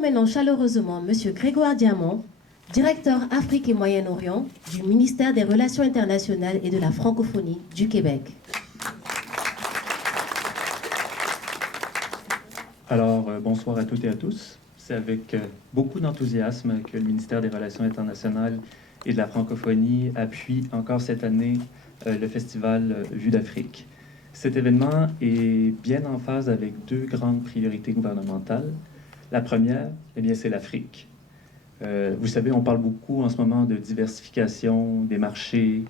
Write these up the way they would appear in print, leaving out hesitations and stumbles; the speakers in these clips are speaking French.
Maintenant chaleureusement Monsieur Grégoire Diamant, directeur Afrique et Moyen-Orient du ministère des Relations internationales et de la francophonie du Québec. Alors, bonsoir à toutes et à tous. C'est avec beaucoup d'enthousiasme que le ministère des Relations internationales et de la francophonie appuie encore cette année le festival Vue d'Afrique. Cet événement est bien en phase avec deux grandes priorités gouvernementales. La première, eh bien, c'est l'Afrique. Vous savez, on parle beaucoup en ce moment de diversification des marchés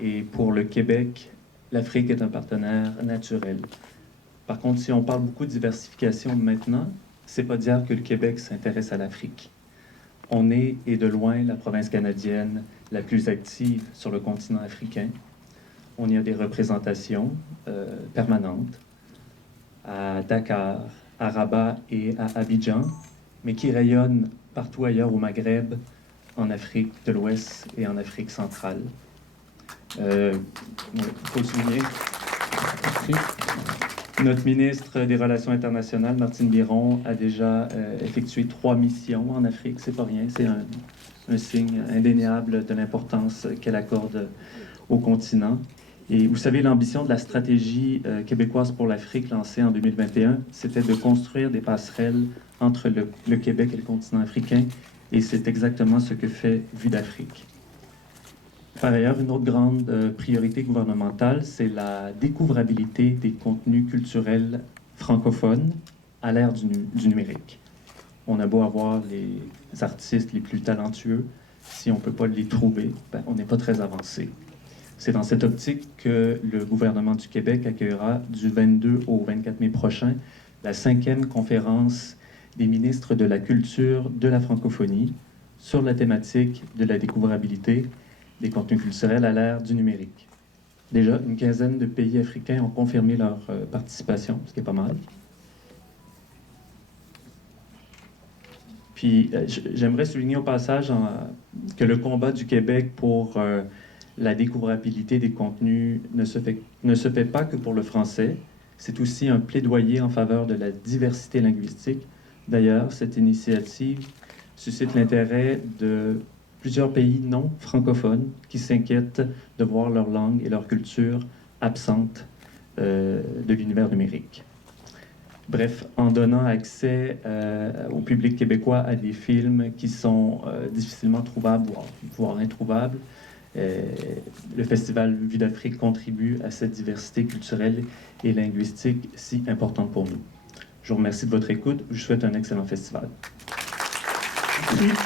et pour le Québec, l'Afrique est un partenaire naturel. Par contre, si on parle beaucoup de diversification maintenant, c'est pas dire que le Québec s'intéresse à l'Afrique. On est, et de loin, la province canadienne la plus active sur le continent africain. On y a des représentations permanentes à Dakar, à Rabat et à Abidjan, mais qui rayonnent partout ailleurs au Maghreb, en Afrique de l'Ouest et en Afrique centrale. Il faut le souligner. Notre ministre des Relations internationales, Martine Biron, a déjà effectué 3 missions en Afrique. C'est pas rien, c'est un signe indéniable de l'importance qu'elle accorde au continent. Et vous savez, l'ambition de la stratégie québécoise pour l'Afrique lancée en 2021, c'était de construire des passerelles entre le Québec et le continent africain. Et c'est exactement ce que fait Vue d'Afrique. Par ailleurs, une autre grande priorité gouvernementale, c'est la découvrabilité des contenus culturels francophones à l'ère du numérique. On a beau avoir les artistes les plus talentueux, si on ne peut pas les trouver, ben, on n'est pas très avancé. C'est dans cette optique que le gouvernement du Québec accueillera du 22 au 24 mai prochain la 5e conférence des ministres de la culture de la francophonie sur la thématique de la découvrabilité des contenus culturels à l'ère du numérique. Déjà, une quinzaine de pays africains ont confirmé leur participation, ce qui est pas mal. Puis, j'aimerais souligner au passage que le combat du Québec pour la découvrabilité des contenus ne se fait pas que pour le français. C'est aussi un plaidoyer en faveur de la diversité linguistique. D'ailleurs, cette initiative suscite l'intérêt de plusieurs pays non francophones qui s'inquiètent de voir leur langue et leur culture absentes de l'univers numérique. Bref, en donnant accès au public québécois à des films qui sont difficilement trouvables, voire introuvables, le Festival Vue d'Afrique contribue à cette diversité culturelle et linguistique si importante pour nous. Je vous remercie de votre écoute. Je vous souhaite un excellent festival. Merci.